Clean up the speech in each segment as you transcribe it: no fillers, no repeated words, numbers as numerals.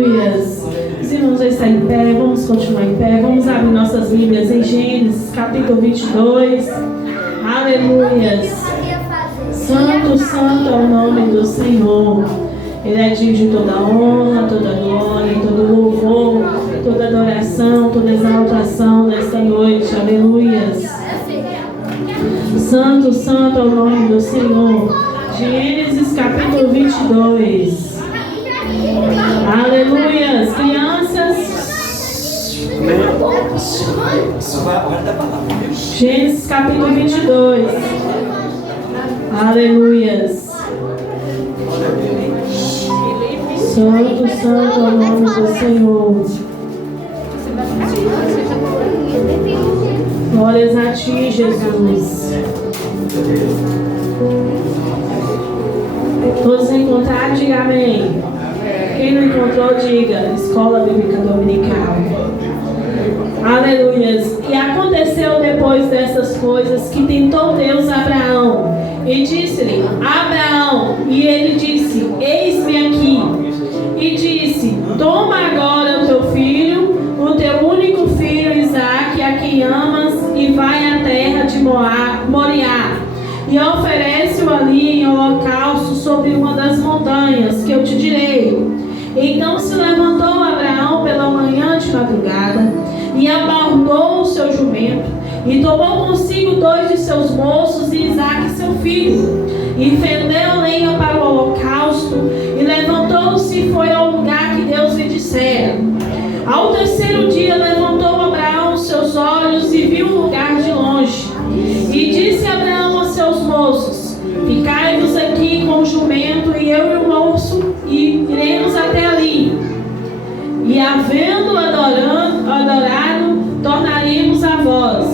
Os irmãos já estão em pé, vamos continuar em pé, vamos abrir nossas Bíblias em Gênesis capítulo 22. Aleluias. Santo, santo é o nome do Senhor. Ele é digno de toda honra, toda glória, todo louvor, toda adoração, toda exaltação nesta noite. Aleluias. Santo, santo é o nome do Senhor. Gênesis capítulo 22. Aleluias, crianças. Gênesis capítulo 22. Aleluias. Santo, santo é o nome do Senhor. Glórias a ti, Jesus. Todos encontraram, diga amém. Quem não encontrou, diga Escola Bíblica Dominical. Aleluias. E aconteceu depois dessas coisas que tentou Deus a Abraão e disse-lhe: Abraão, e ele disse: Eis-me aqui. E disse: Toma agora o teu filho, o teu único filho Isaque, a quem amas, e vai à terra de Moriá, e oferece-o ali em holocausto sobre uma das montanhas que eu te direi. Então se levantou Abraão pela manhã de madrugada, e abordou o seu jumento, e tomou consigo 2 de seus moços e Isaque seu filho, e fendeu lenha para o holocausto, e levantou-se e foi ao lugar que Deus lhe dissera. Ao terceiro dia levantou Abraão os seus olhos e viu o lugar de longe. E disse Abraão a seus moços: Ficai-vos aqui com o jumento, e eu e o moço, e iremos até ali. E havendo adorado, tornaremos a vós.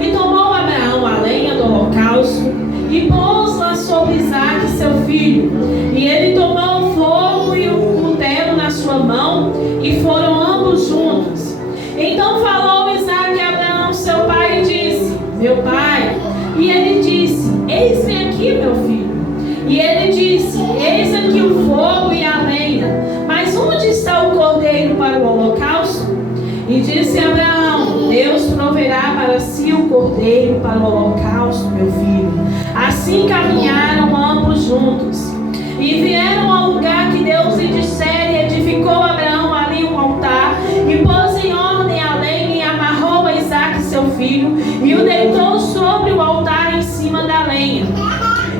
E tomou Abraão a lenha do holocausto, e pôs-la sobre Isaque seu filho. E ele tomou o fogo e o cutelo na sua mão, e foram ambos juntos. Então falou Isaque a Abraão seu pai e disse: Meu pai. E ele disse: Eis-me aqui, meu filho. E ele disse: Eis aqui o fogo e a lenha, mas onde está o cordeiro para o holocausto? E disse Abraão: Deus proverá para si o cordeiro para o holocausto, meu filho. Assim caminharam ambos juntos, e vieram ao lugar que Deus lhe dissera, e edificou Abraão ali um altar, e pôs em ordem a lenha, e amarrou a Isaque seu filho, e o deitou sobre o altar em cima da lenha.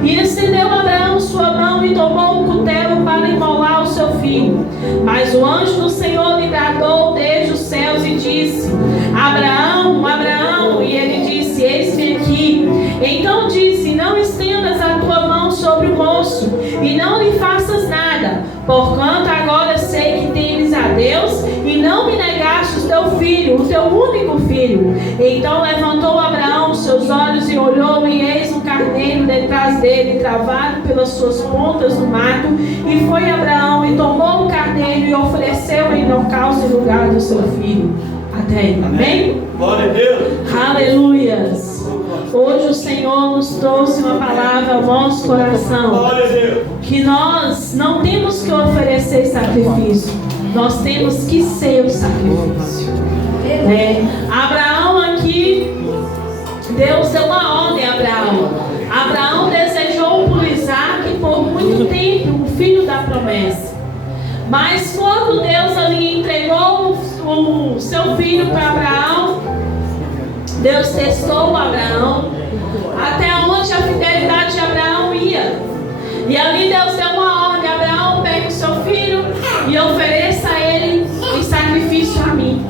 E estendeu Abraão sua mão e tomou o cutelo para imolar o seu filho. Mas o anjo do Senhor lhe bradou desde os céus e disse: Abraão, Abraão. E ele disse: Eis-me aqui. Então disse: Não estendas a tua mão sobre o moço, e não lhe faças nada, porquanto agora sei que temes a Deus, e não me negaste o teu filho, o teu único filho. Então levantou Abraão os seus olhos e olhou, e eis um carneiro detrás dele, travado pelas suas pontas no mato. E foi Abraão e tomou o carneiro e ofereceu em holocausto em lugar do seu filho. Até aí, amém? Glória a Deus. Aleluias. Hoje o Senhor nos trouxe uma palavra ao nosso coração. Glória a Deus. Que nós não temos que oferecer sacrifício, nós temos que ser o sacrifício. Abraão aqui, Deus deu uma ordem a Abraão. Abraão desejou por Isaque por muito tempo, o filho da promessa. Mas quando Deus ali entregou o seu filho para Abraão, Deus testou Abraão até onde a fidelidade de Abraão ia. E ali Deus deu uma ordem: Abraão, pegue o seu filho e ofereça a ele em sacrifício a mim.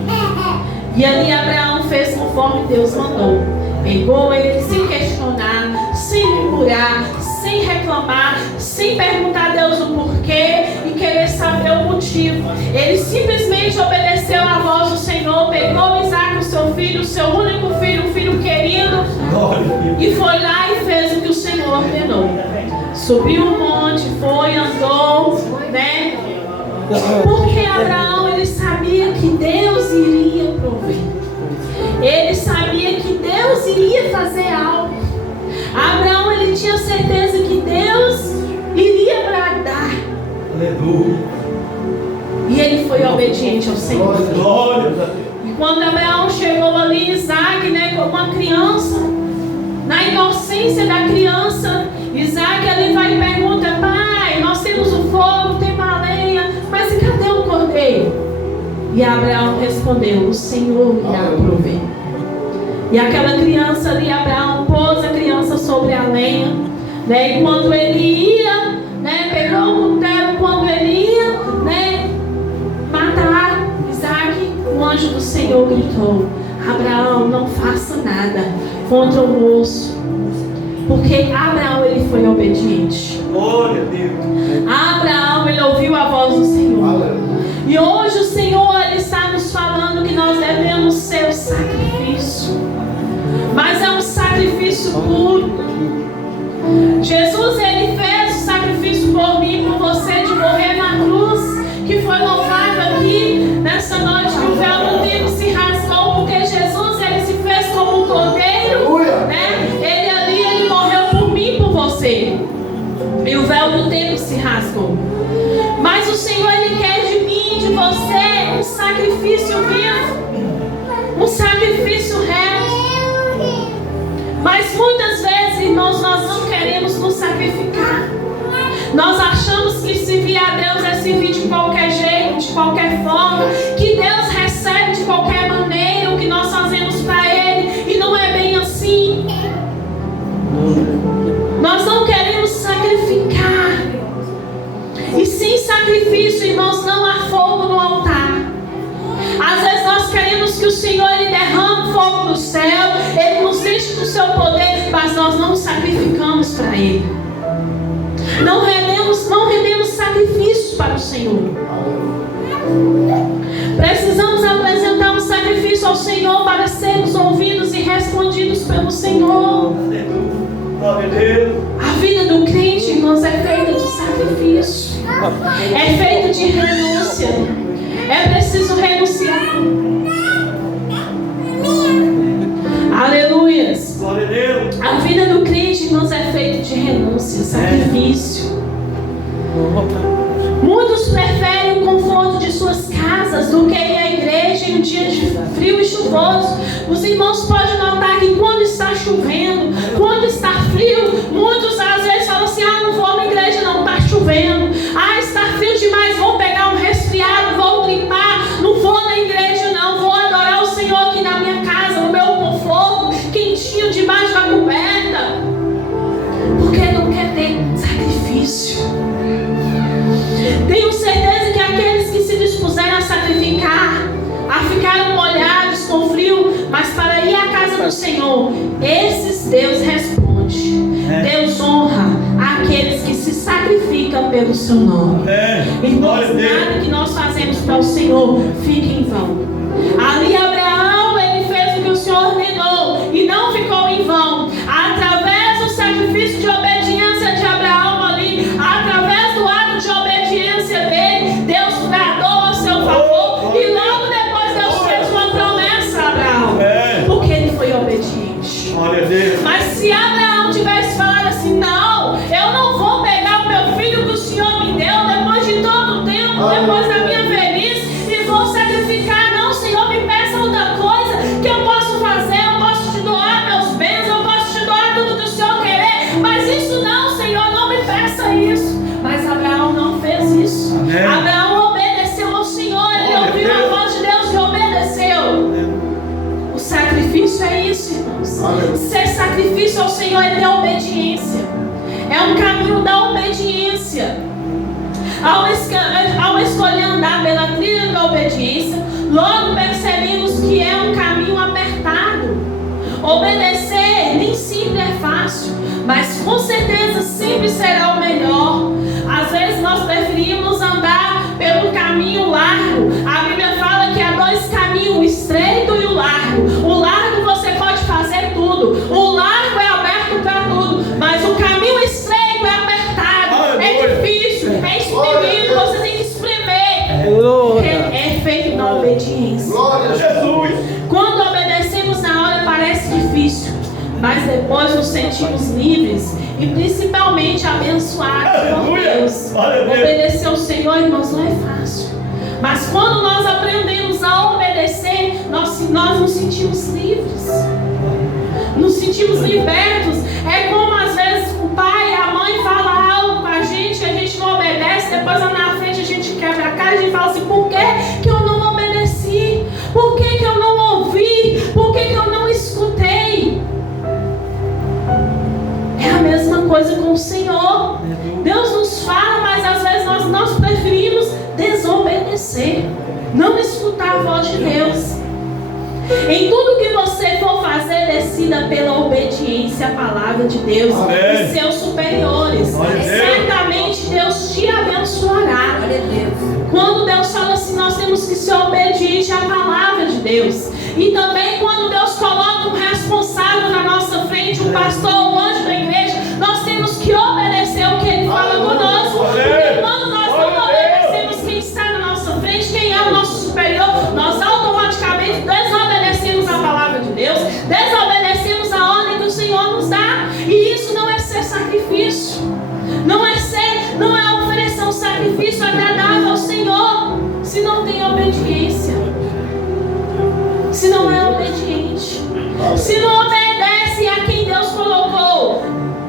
E ali Abraão fez conforme Deus mandou. Pegou ele sem questionar, sem murmurar, sem reclamar, sem perguntar a Deus o porquê e querer saber o motivo. Ele simplesmente obedeceu à voz do Senhor, pegou Isaque, o seu filho, o seu único filho, um filho querido, e foi lá e fez o que o Senhor ordenou. Subiu o monte, foi, andou, né? Porque Abraão, ele sabia que Deus iria prover. Ele sabia que Deus iria fazer algo. Abraão, ele tinha certeza que Deus iria bradar. Aleluia. E ele foi obediente ao Senhor. E quando Abraão chegou ali, Isaac, né, como uma criança, na inocência da criança, Isaac ali vai e pergunta: pai, nós temos o fogo, temos a lenha, mas e cadê o cordeiro? E Abraão respondeu: o Senhor irá prover. E aquela criança ali, Abraão pôs a criança sobre a lenha, né? E quando ele ia, né, pegou o cutelo, quando ele ia, né, matar Isaac, o anjo do Senhor gritou: Abraão, não faça nada contra o moço, porque Abraão, ele foi obediente. Glória a Deus. Abraão, ele ouviu a voz do Senhor. E hoje o Senhor, ele está nos falando que nós devemos ser o sacrifício, mas é um sacrifício puro. Jesus, ele fez o sacrifício por mim, por você, de morrer na cruz, que foi louvado aqui nessa noite, que o véu do templo se rasgou, porque Jesus, ele se fez como um cordeiro, né? Ele ali, ele morreu por mim, por você, e o véu do templo se rasgou. Mas o Senhor, ele quer de mim, de você, um sacrifício vivo, um sacrifício reto. Mas muitas vezes, irmãos, nós não queremos nos sacrificar. Nós achamos que servir a Deus é servir de qualquer jeito, de qualquer forma, que Deus recebe de qualquer maneira o que nós fazemos para Ele, e não é bem assim. Nós não queremos sacrificar, e sem sacrifício, irmãos, não há fogo no altar. Às vezes nós queremos que o Senhor, ele derrame fogo do céu, Ele nos enche do seu poder, mas nós não sacrificamos para Ele. Não rendemos sacrifício para o Senhor. Precisamos apresentar um sacrifício ao Senhor para sermos ouvidos e respondidos pelo Senhor. A vida do crente, irmãos, é feita de sacrifício, é feita de renúncia. É preciso renunciar. Aleluias. A vida do crente, irmãos, é feita de renúncia, sacrifício. Muitos preferem o conforto de suas casas do que ir à igreja em um dia de frio e chuvoso. Os irmãos podem notar que quando está chovendo, quando está frio, muitos às vezes falam assim: não vou na igreja não, está chovendo. Está frio demais, vou pegar um resfriado, vou gripar, não vou na igreja não, vou adorar o Senhor aqui na minha casa, no meu conforto, quentinho debaixo da coberta, porque não quer ter sacrifício. Tenho certeza que aqueles que se dispuseram a sacrificar, a ficar molhados com frio, mas para ir à casa do Senhor, esses Deus responde. Deus honra aqueles que se sacrificam pelo seu nome. Irmãos, nada que nós fazemos para o Senhor fica em vão. Ali Abraão, ele fez o que o Senhor ordenou e não ficou em vão. Através do sacrifício de obediência de Abraão ali, através do ato de obediência dele, Deus bradou a seu favor, e logo depois Deus fez uma promessa a Abraão, porque ele foi obediente. Mas se Abraão tivesse falado assim: não, eu não vou pegar o meu filho que o Senhor me deu depois de todo o tempo, depois da minha velhice, e vou sacrificar. Não, Senhor, me peça outra coisa que eu posso fazer. Eu posso te doar meus bens, eu posso te doar tudo que o Senhor querer, mas isso não, Senhor, não me peça isso. Mas Abraão não fez isso. Abraão obedeceu ao Senhor, ele ouviu a voz de Deus e obedeceu. O sacrifício é isso, irmãos. Ser sacrifício ao Senhor é ter obediência. É um caminho da obediência. Ao escolher andar pela trilha da obediência, logo percebemos que é um caminho apertado. Obedecer nem sempre é fácil, mas com certeza sempre será o melhor. Às vezes nós preferimos andar pelo caminho largo. A Bíblia fala que há dois caminhos, o estreito e o largo. O largo você pode fazer tudo, o largo é aberto para tudo, mas o caminho estreito é apertado, é difícil, é espremido, você tem que espremer. É feito na obediência. Glória a Jesus. Quando obedecemos na hora parece difícil, mas depois nos sentimos livres e principalmente abençoados por Deus. Obedecer ao Senhor, irmãos, não é fácil, Mas quando nós aprendemos a obedecer, nós nos sentimos livres. Nos sentimos libertos. É como às vezes o pai e a mãe falam algo com a gente não obedece, depois lá na frente a gente quebra a cara e a gente fala assim: por que eu não obedeci? Por que eu não ouvi? Por que eu não escutei? É a mesma coisa com o Senhor. Deus nos fala, mas às vezes nós preferimos desobedecer, não escutar a voz de Deus. Em tudo que você for fazer, decida pela obediência à palavra de Deus e seus superiores. Certamente Deus te abençoará. Quando Deus fala assim, nós temos que ser obedientes à palavra de Deus. E também quando Deus coloca um responsável na nossa frente, um pastor, um anjo da igreja, nós temos que obedecer o que Ele fala conosco. Porque quando nós não obedecemos quem está na nossa frente, quem é o nosso superior, nós automaticamente desobedecemos a palavra de Deus, desobedecemos a ordem que o Senhor nos dá. E isso não é ser sacrifício. Não é oferecer um sacrifício agradável ao Senhor se não tem obediência. Se não é obediente. Se não obedece a quem Deus colocou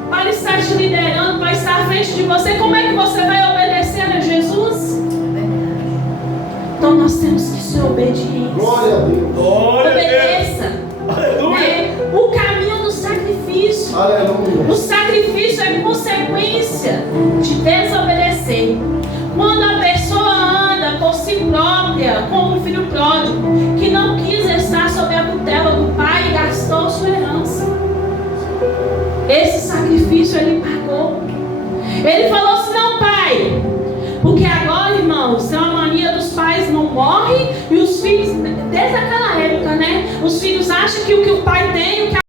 para estar te liderando, para estar à frente de você, como é que você vai obedecer a Jesus? Então nós temos que ser obedientes. Glória a Deus. Obedeça. Aleluia. O caminho do sacrifício. Aleluia. O sacrifício é consequência de desobedecer. Quando a pessoa anda por si própria, como um filho pródigo, que não quis estar sob a tutela do pai e gastou sua herança. Esse sacrifício ele pagou. Ele falou assim: não, pai, porque agora, irmãos, é uma mania dos pais, não morrem, e os filhos, desde aquela época, né? Os filhos acham que o que o pai tem, o que